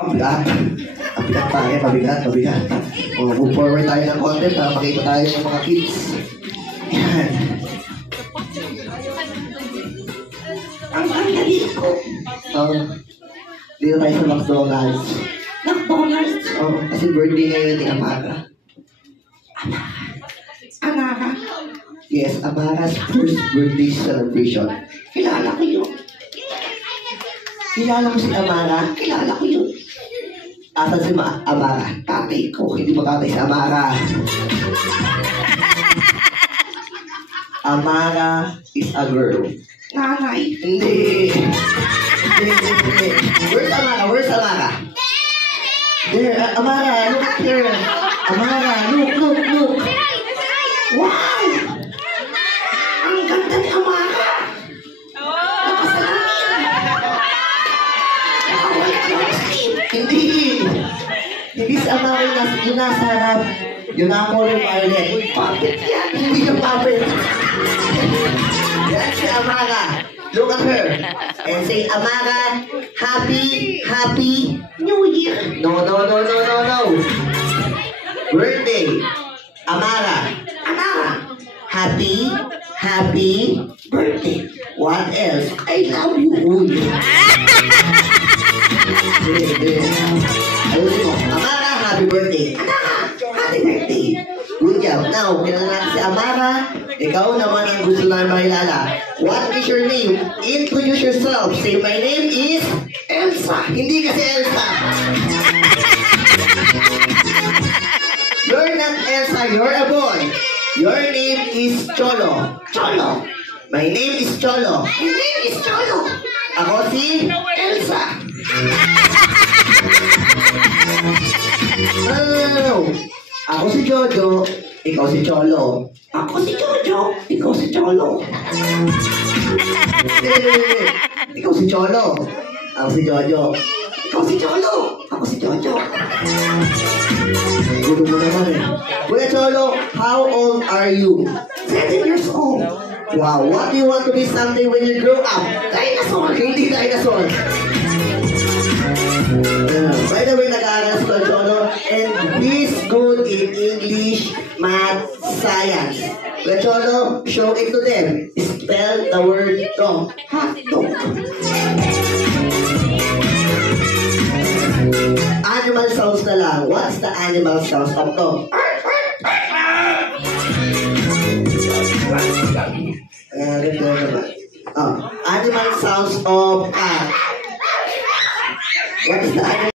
Mabigat. Mabigat tayo, mabigat. Move forward tayo ng konti para makita tayo ng mga kids. Yan. Ang ganda dito. Dito tayo sa McDonald's. McDonald's? Kasi birthday ngayon ni Amara. Amara? Yes, Amara's first birthday celebration. Kilala ko yun. Kilala mo si Amara? Kilala ko yun. Asan si Amara? Tatay ko. Hindi ba tatay si Amara? Amara is a girl. Nanay. Hindi. Where's Amara? Where's Amara? There, Amara, look here. Amara, look. Wow! Ang ganda ni Amara. Hindi si Amara yung nasa harap. Yung naka-color violet. Puppet yan. Hindi yung puppet. Yan si Amara. Look at her. And say, Amara, happy New Year. No. Birthday. Amara, happy birthday. What else? I love you. Ayusin mo. Amara, happy birthday. Happy birthday. Good job. Now, kailangan natin si Amara. Ikaw naman ang gusto namin makilala. What is your name? Introduce yourself. Say, my name is Elsa. Hindi kasi Elsa. You're not Elsa. You're a boy. Your name is Cholo. My name is Cholo. Your name is Cholo. Ako si Elsa. No. Ako si Jojo, ikaw si Cholo. Ako si Jojo, ikaw si Cholo. Ikaw si Cholo. Ako si Jojo. Ikaw si Cholo. Ako si Jojo. Gulo mo naman eh. Kuya Cholo, how old are you? 7 years old. Wow, what do you want to be someday when you grow up? Dinosaur. Hindi dinosaur. By the way, nag-aaral si Kuya Cholo and he's good in English, Math, Science. Kuya Cholo, show it to them. Spell the word dog. Dog. Animal sounds na lang. What's the animal sounds of dog? Animal sounds of cat. What is the animal?